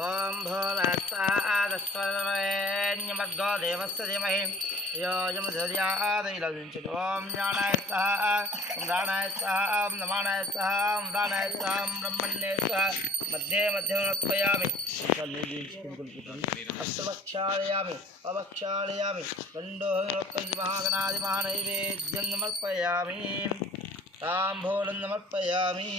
ओम भोलस्तादस्वरेण्यमद्गो देवस्य धीमहि यो यमधुर्यादयिलविंशति ओम ज्ञानाय स्वाहा ओम प्राणाय स्वाहा ओम नमानाय स्वाहा ओम दानाय स्वाहा ओम ब्रह्मण्ये स्वाहा मध्ये मध्ये नत्पयामि अष्टवक्षालयामि अवक्षालयामि गण्डोः महागणादिमहानैवेद्यं समर्पयामि ताम्बूलं समर्पयामि